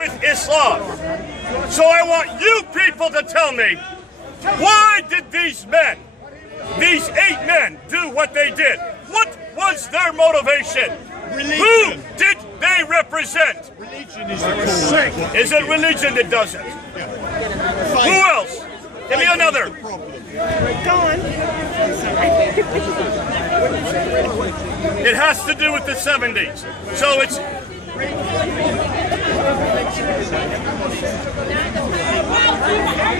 with Islam. So I want you people to tell me, why did these men, these 8 men, do what they did? What was their motivation? Religion. Who did they represent? Religion is the core. Is it religion that does it? Yeah. Who else? Give me another. Go on. It has to do with the 70s. So it's...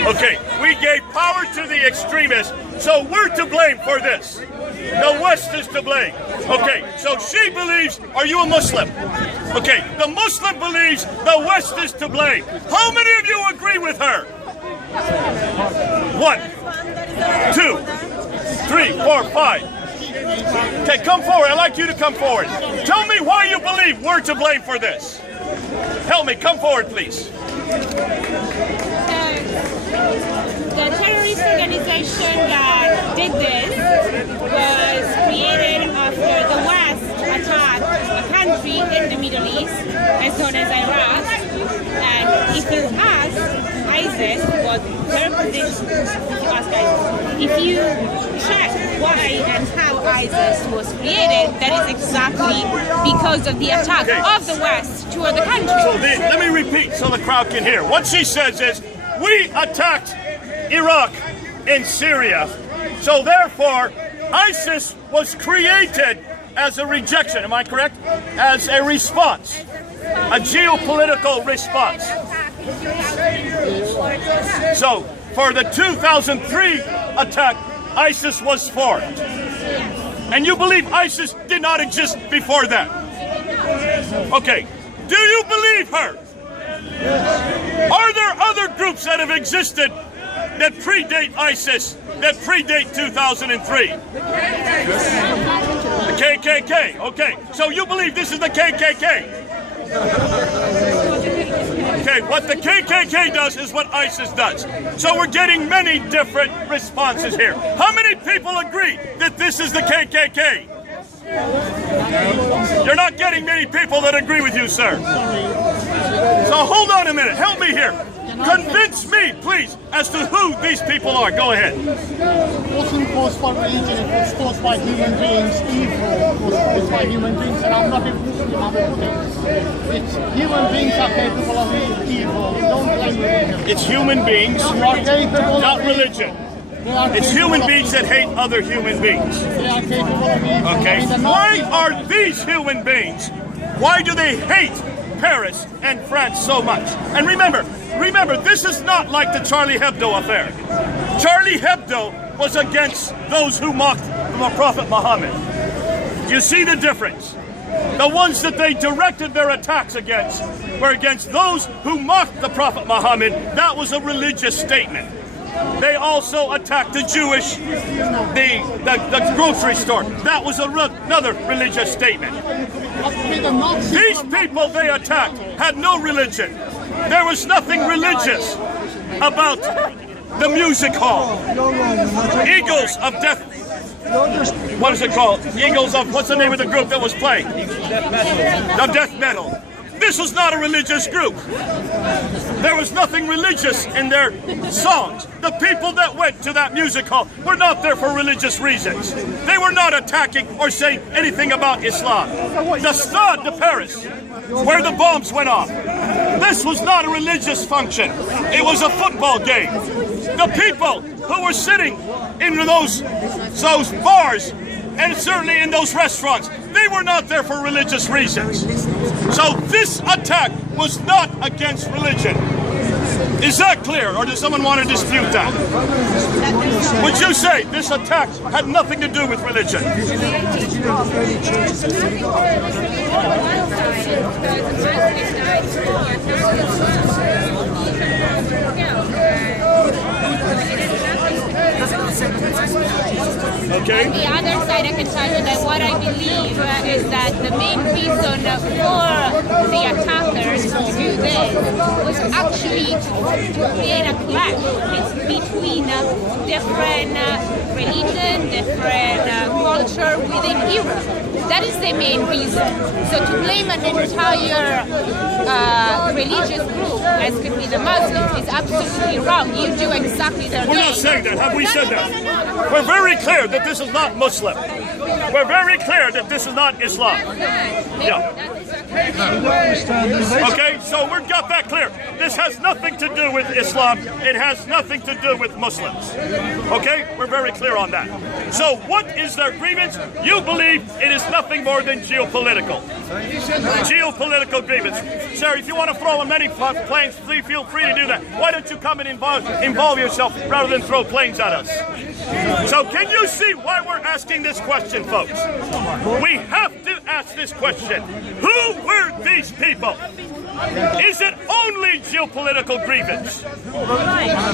Okay, we gave power to the extremists, so we're to blame for this. The West is to blame. Okay, so she believes, are you a Muslim? Okay, the Muslim believes the West is to blame. How many of you agree with her? 1, 2, 3, 4, 5. Okay, come forward. I'd like you to come forward. Tell me why you believe we're to blame for this. Help me. Come forward, please. The terrorist organization that did this was created after the West attacked a country in the Middle East, as known as Iraq. And if you ask ISIS what her position, if you check why and how ISIS was created, that is exactly because of the attack of the West toward the country. So let me repeat so the crowd can hear. What she says is, we attacked Iraq and Syria, so therefore ISIS was created as a rejection, am I correct? As a response, a geopolitical response. So for the 2003 attack, ISIS was formed. And you believe ISIS did not exist before that? Okay, do you believe her? Are there other groups that have existed that predate ISIS, that predate 2003? The KKK, okay. So you believe this is the KKK? Okay, what the KKK does is what ISIS does. So we're getting many different responses here. How many people agree that this is the KKK? You're not getting many people that agree with you, sir. So hold on a minute. Help me here. Convince me, please, as to who these people are. Go ahead. It wasn't caused by religion, it was caused by human beings. Evil was caused by human beings, and I'm not a Muslim, I'm a Buddhist. It's human beings are capable of evil. Don't blame religion. It's human beings, not religion. It's human beings that hate other human beings. They are capable of evil. Okay. Why are these human beings, why do they hate Paris and France so much? And remember, this is not like the Charlie Hebdo affair. Charlie Hebdo was against those who mocked the Prophet Muhammad. You see the difference? The ones that they directed their attacks against were against those who mocked the Prophet Muhammad. That was a religious statement. They also attacked the Jewish, the grocery store. That was another religious statement. These people they attacked had no religion. There was nothing religious about the music hall. Eagles of Death. What is it called? Eagles of, what's the name of the group that was playing? The Death Metal. This was not a religious group. There was nothing religious in their songs. The people that went to that music hall were not there for religious reasons. They were not attacking or saying anything about Islam. The Stade de Paris, where the bombs went off, this was not a religious function. It was a football game. The people who were sitting in those bars, and certainly in those restaurants, they were not there for religious reasons. So this attack was not against religion. Is that clear, or does someone want to dispute that? Would you say this attack had nothing to do with religion? Okay. On the other side, I can tell you that what I believe is that the main reason for the attackers to do this was actually to create a clash between different religion, different culture within Europe. That is the main reason. So to blame an entire religious group, as could be the Muslims, is absolutely wrong. You do exactly the We're not saying that. Have we said that? We're very clear that this is not Muslim. We're very clear that this is not Islam. Yeah. Okay, so we've got that clear. This has nothing to do with Islam. It has nothing to do with Muslims. Okay, we're very clear on that. So what is their grievance? You believe it is nothing more than geopolitical. Geopolitical grievance. Sir, if you want to throw many planes, please feel free to do that. Why don't you come and involve yourself rather than throw planes at us? So can you see why we're asking this question, folks? We have to ask this question. Who were these people? Is it only geopolitical grievance?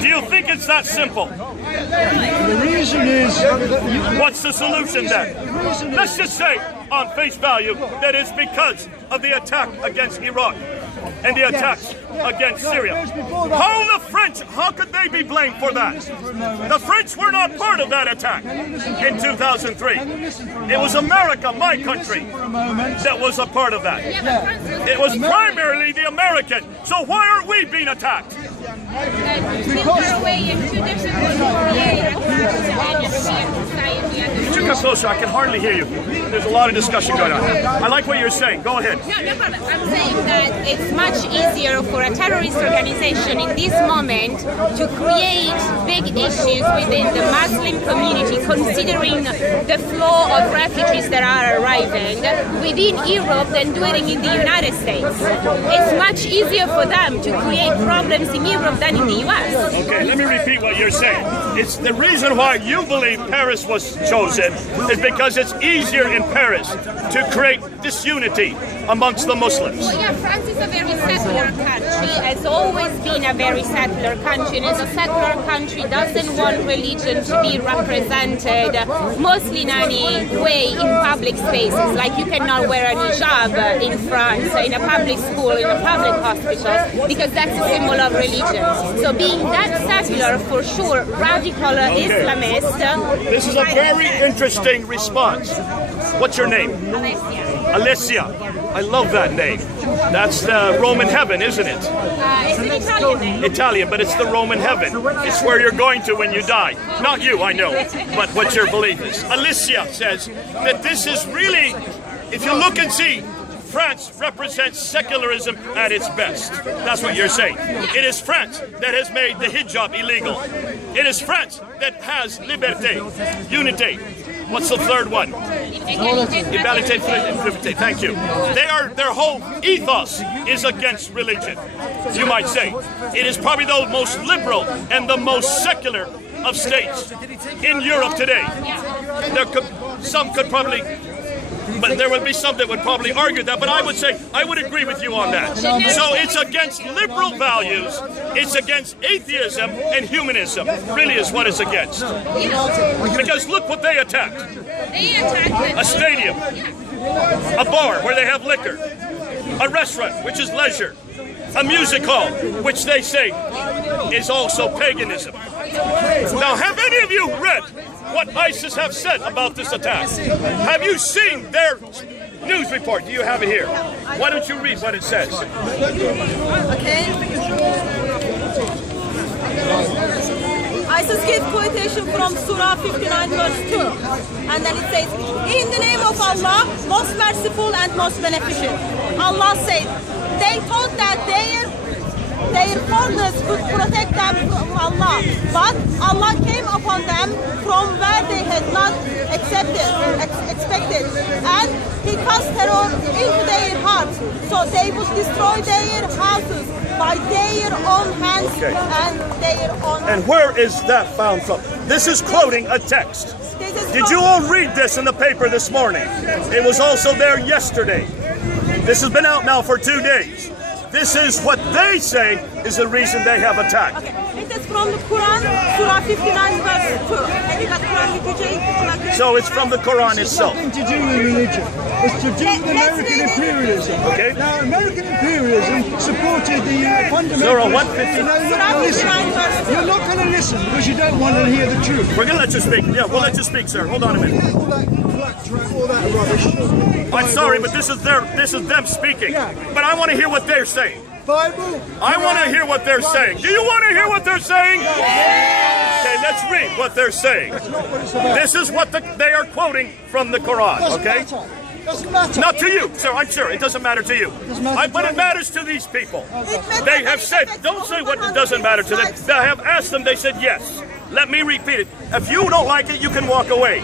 Do you think it's that simple? The reason is... What's the solution then? Let's just say, on face value, that it's because of the attack against Iraq and the attacks against Syria. How could they be blamed for that? The French were not part of that attack in 2003. It was America, my country, that was a part of that. It was primarily the American. So why are we being attacked? Could you come closer? I can hardly hear you. There's a lot of discussion going on. I like what you're saying. Go ahead. No problem. I'm saying that it's much easier for a terrorist organization in this moment to create big issues within the Muslim community, considering the flow of refugees that are arriving within Europe than doing it in the United States. It's much easier for them to create problems in Europe than in the US. Okay, let me repeat what you're saying. It's the reason why you believe Paris was chosen is because it's easier in Paris to create disunity amongst the Muslims. Well, yeah, France is a very secular country, has always been a very secular country, and as a secular country doesn't want religion to be represented mostly in any way in public spaces. Like you cannot wear a hijab in France, in a public school, in a public hospital, because that's a symbol of religion. So being that secular, for sure, radical Islamist. This is a very interesting response. What's your name? Alessia. Alessia. I love that name. That's the Roman heaven, isn't it? It's an Italian name. Italian, but it's the Roman heaven. It's where you're going to when you die. Not you, I know, but what your belief is. Alessia says that this is really, if you look and see, France represents secularism at its best. That's what you're saying. It is France that has made the hijab illegal. It is France that has liberté, unité. What's the third one? Égalité, fraternité. Thank you. Their whole ethos is against religion, you might say. It is probably the most liberal and the most secular of states in Europe today. Some could probably, but there would be some that would probably argue that, but I would say, I would agree with you on that. So it's against liberal values, it's against atheism and humanism, really is what it's against. Because look what they attacked. A stadium, a bar where they have liquor, a restaurant, which is leisure, a music hall, which they say is also paganism. Now, have any of you read what ISIS have said about this attack? Have you seen their news report? Do you have it here? Why don't you read what it says? Okay. ISIS gave quotation from Surah 59 verse 2. And then it says, in the name of Allah, most merciful and most beneficent. Allah said, they thought that their foreigners would protect them from Allah, but Allah came upon them from where they had not expected, and He cast terror into their hearts, so they would destroy their houses by their own hands and their own. And where is that found from? This is quoting a text. Did you all read this in the paper this morning? It was also there yesterday. This has been out now for 2 days. This is what they say is the reason they have attacked. Okay. It is from the Quran, Surah 59 verse 2. Have you got Quran with you, Jay? So it's from the Quran It's itself. nothing to do with religion. It's to do with American imperialism. Okay. Now, American imperialism supported the fundamental. Surah 150. Surah 59 verse 2. You're not going to listen because you don't want to hear the truth. We're going to let you speak. Yeah, we'll let you speak, sir. Hold on a minute. All that rubbish. I'm sorry, but this is them speaking. Yeah. But I want to hear what they're saying. Bible. I want to hear what they're saying. Do you want to hear what they're saying? Okay, let's read what they're saying. This is what they are quoting from the Quran, okay? Doesn't matter. Not to you, sir. I'm sure it doesn't matter to you. But it matters to these people. They have said, don't say what it doesn't matter to them. I have asked them, they said yes. Let me repeat it. If you don't like it, you can walk away.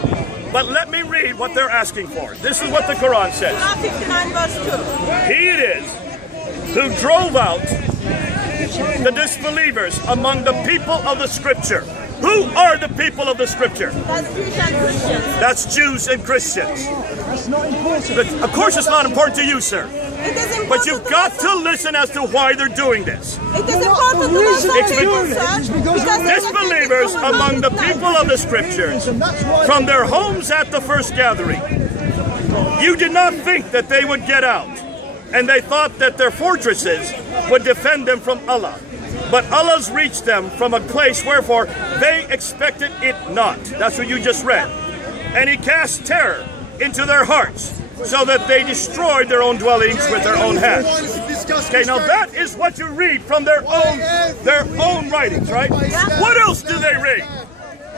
But let me read what they're asking for. This is what the Quran says. Surah 59 verse 2. He it is who drove out the disbelievers among the people of the Scripture. Who are the people of the Scripture? That's Jews and Christians. That's Jews and Christians. That's not important. But of course it's not important to you, sir. It is important But you've got to listen as to why they're doing this. It is important to know some people, sir. Disbelievers among the people of the Scriptures, from their homes at the first gathering. You did not think that they would get out, and they thought that their fortresses would defend them from Allah. But Allah's reached them from a place wherefore they expected it not. That's what you just read. And He cast terror into their hearts, so that they destroyed their own dwellings with their own hands. Okay, now that is what you read from their own writings, right? What else do they read?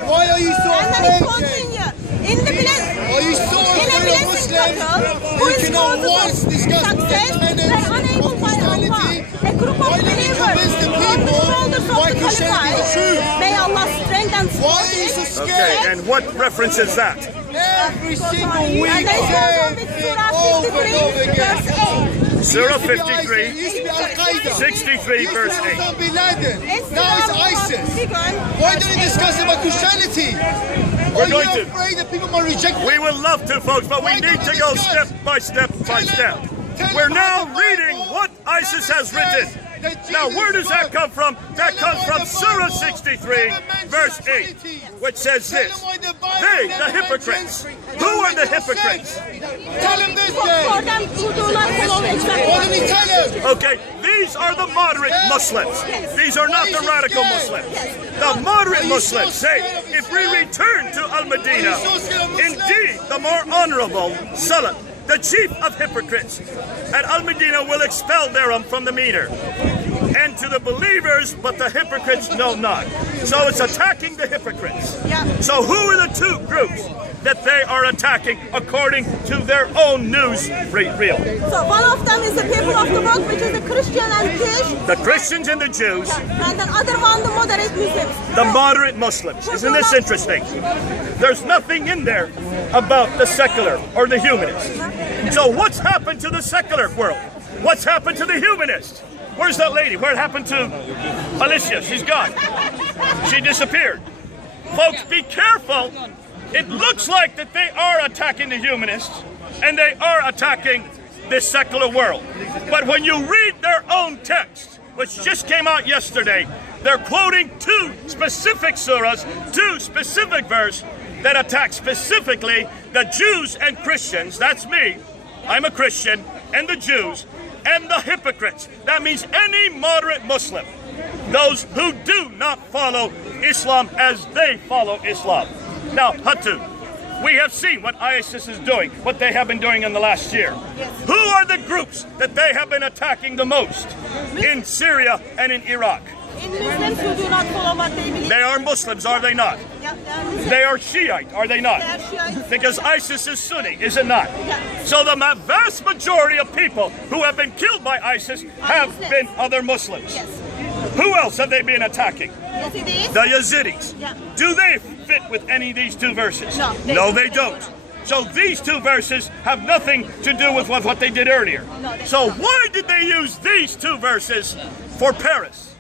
Why are you so And then it afraid? continues. In the Are you so blessed couple who is called to success, they're unable by Allah. A group of believers on the shoulders of the Caliphate. May Allah strengthen Why are you so Okay, scared? and what reference is that? Every single week, And they go with same thing Surah over 53, and over verse 8. again. Surah 53, It used to be Al-Qaeda. 63, verse It used to be 8. Osama bin Laden. It's Now it's Surah ISIS. 51, Why verse don't you 8. discuss about Christianity? We're Are going you to. afraid that people might reject We would love to, folks, but we need to go step by step by step. We're now reading what ISIS has written. Now, where does that come from? That comes from Surah 63, verse 8, which says this. They, the hypocrites. Who are the hypocrites? Tell him this For then. them to do not follow Why don't you tell him? Okay, these are the moderate Muslims. These are not the radical Muslims. The moderate Muslims say, if we return to Al-Madinah, indeed, the more honorable Salah, the chief of hypocrites, at Al-Madinah will expel them from the meter. And to the believers, but the hypocrites know not. So it's attacking the hypocrites. Yeah. So who are the two groups that they are attacking according to their own news reel? So one of them is the people of the book, which is the Christian and Tash. The Christians and the Jews, And the other one, the moderate Muslims. the moderate Muslims. Isn't this interesting? There's nothing in there about the secular or the humanist. So what's happened to the secular world? What's happened to the humanist? Where's that lady? What happened to Alicia? She's gone. She disappeared. Folks, be careful. It looks like that they are attacking the humanists and they are attacking this secular world. But when you read their own text, which just came out yesterday, they're quoting two specific surahs, two specific verses that attack specifically the Jews and Christians. That's me. I'm a Christian, and the Jews and the hypocrites. That means any moderate Muslim, those who do not follow Islam as they follow Islam. Now, Hatun, we have seen what ISIS is doing, what they have been doing in the last year. Who are the groups that they have been attacking the most in Syria and in Iraq? In Muslims who do not follow what they believe. They are Muslims, are they not? Yeah, they are Muslims. They are Shiite, are they not? They are Shiite. Because ISIS is Sunni, is it not? Yeah. So the vast majority of people who have been killed by ISIS have Muslims. been other Muslims. Yes. Who else have they been attacking? Yes, it is. The Yazidis. Yeah. Do they fit with any of these two verses? No, they don't. So these two verses have nothing to do with what they did earlier. No, they So don't. why did they use these two verses for Paris?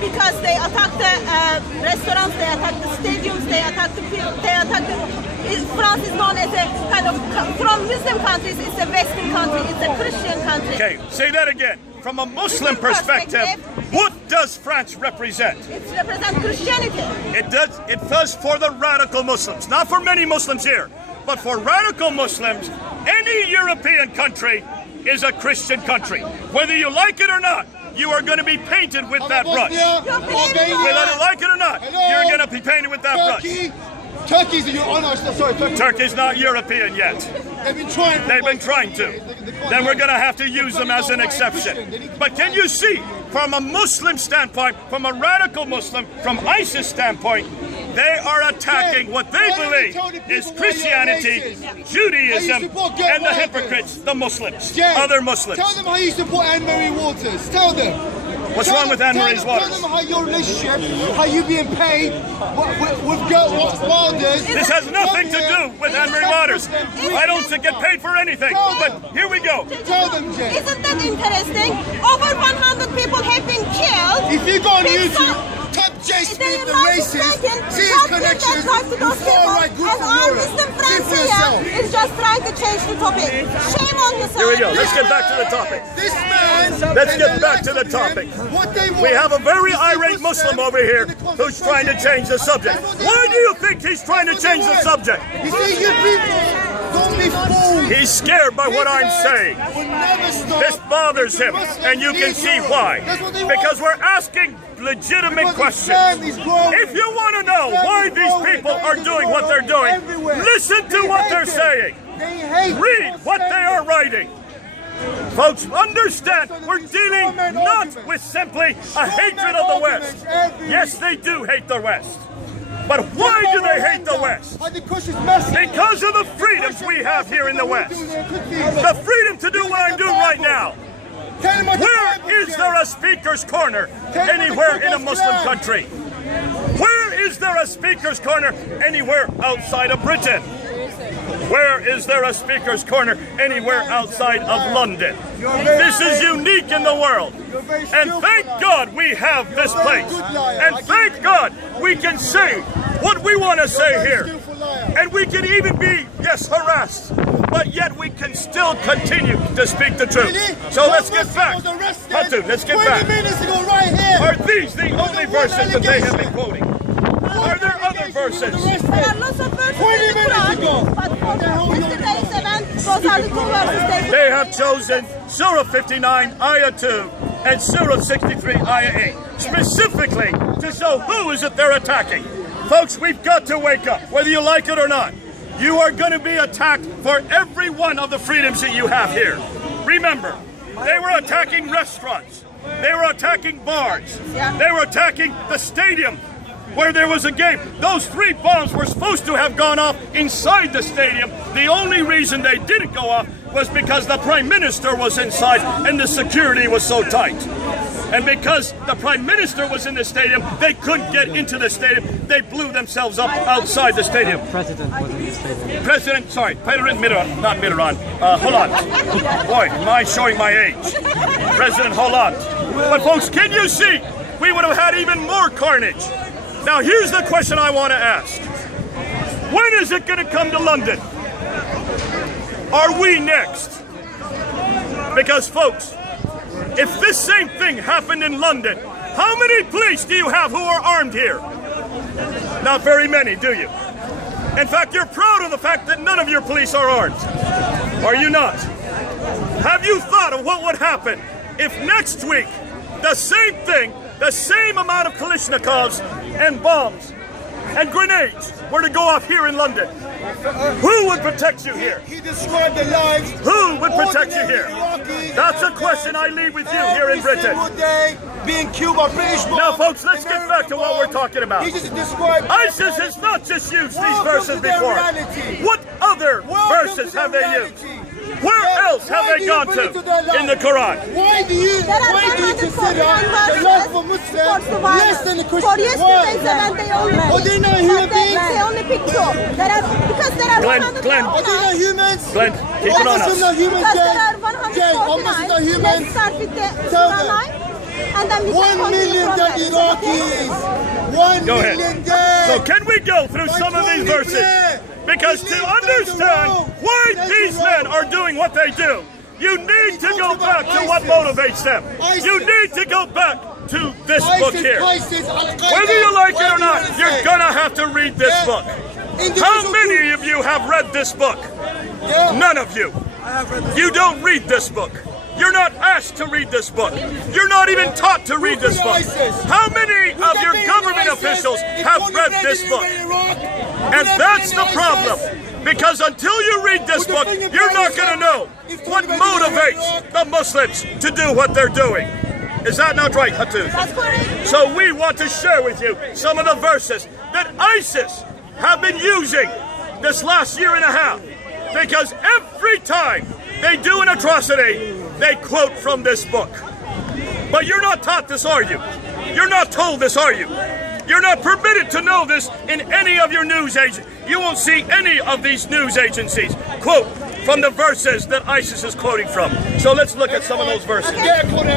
Because they attack the restaurants, they attack the stadiums, they attack the people, they attack the... France is known as a kind of, from Muslim countries, it's a Western country, it's a Christian country. Okay, say that again. from a Muslim perspective, what does France represent? It represents Christianity. It does for the radical Muslims, not for many Muslims here, but for radical Muslims, any European country is a Christian country. Whether you like it or not, you are going to be painted with that brush. Whether you like it or not, you're going to be painted with that brush. Turkey's sorry, Turkey's not European yet. They've been trying to. Then we're going to have to use them as an exception. But can you see, from a Muslim standpoint, from a radical Muslim, from ISIS standpoint, they are attacking what they believe is Christianity, Judaism, and the hypocrites, the Muslims, other Muslims. Tell them how you support Anne-Marie Waters. Tell them. What's wrong with Anne-Marie Waters? Tell them how your relationship, how you being paid with Wilders. This has nothing to do with Anne-Marie Waters. I don't get paid for anything. But here we go. Tell them, Jen. Isn't that interesting? Over 100 people have been killed. If you go on YouTube, type J Smith the racist, see his connections with far-right groups from Europe. See for yourself. Is just trying to change the topic. Shame on yourself. Here we go. Let's get back to the topic. This man. Let's get back to the topic. We have a very irate Muslim over here who's trying to change the subject. Why do you think he's trying to change the subject? You see, you people, don't be fooled. He's scared by what I'm saying. This bothers him, and you can see why. Because we're asking legitimate questions. If you want to know why these people are doing what they're doing, listen to what they're saying. Read what they are writing. Folks, understand, we're dealing not with simply a hatred of the West. Yes, they do hate the West. But why do they hate the West? Because of the freedoms we have here in the West. The freedom to do what I'm doing right now. Where is there a speaker's corner anywhere in a Muslim country? Where is there a speaker's corner anywhere outside of Britain? Where is there a speaker's corner anywhere outside of London? This is unique in the world. And thank God we have this place. And thank God we can say what we want to say here. And we can even be, yes, harassed. But yet we can still continue to speak the truth. So let's get back. Hatun, let's get back. Are these the only verses that they have been quoting? Are there other verses? There are lots of verses in the Quran, but for yesterday's event, those are the two verses they have chosen Surah 59, Ayah 2, and Surah 63, Ayah 8, specifically to show who is it they're attacking. Folks, we've got to wake up, whether you like it or not. You are going to be attacked for every one of the freedoms that you have here. Remember, they were attacking restaurants. They were attacking bars. They were attacking the stadium where there was a game. Those 3 bombs were supposed to have gone off inside the stadium. The only reason they didn't go off was because the Prime Minister was inside and the security was so tight. And because the Prime Minister was in the stadium, they couldn't get into the stadium. They blew themselves up outside the stadium. President was in the stadium. President Hollande. Boy, am I showing my age. President Hollande. But folks, can you see? We would have had even more carnage. Now here's the question I want to ask. When is it going to come to London? Are we next? Because folks, if this same thing happened in London, how many police do you have who are armed here? Not very many, do you? In fact, you're proud of the fact that none of your police are armed. Are you not? Have you thought of what would happen if next week the same thing, the same amount of Kalashnikovs and bombs and grenades were to go off here in London? Who would protect you here? He described the lives. Who would protect you here? That's a question I leave with you here in Britain. Being killed by British bombs. Now, folks, let's get back to what we're talking about. He just described ISIS has not just used these verses before. What other verses have they used? Where else have they gone to in the Quran? Why do you consider the life of a Muslim less than the Christian? For yesterday's event, they only Are they not human beings? They only pick 2. Because there are Glenn, 100 Glenn. Are they not humans? Glenn, keep it on Muslims us. not humans, Because there are Jay. Are Muslims not 149. humans? Let's start with the Tell Surah them. 9. And then we 1 can continue million from dead there. Iraqis. 1 Go ahead. million dead. So can we go through some of these verses? Because to understand why these men are doing what they do, You need to go back to what motivates them. You need to go back to this book here. Whether you like it or not, you're gonna have to read this book. How many of you have read this book? None of you. You don't read this book. You're not asked to read this book. You're not even taught to read this book. How many of your government officials have read this book? And that's the problem. Because until you read this book, you're not going to know what motivates the Muslims to do what they're doing. Is that not right, Hatun? That's correct. So we want to share with you some of the verses that ISIS have been using this last year and a half. Because every time they do an atrocity, they quote from this book. But you're not taught this, are you? You're not told this, are you? You're not permitted to know this in any of your news agencies. You won't see any of these news agencies quote from the verses that ISIS is quoting from. So let's look at some of those verses.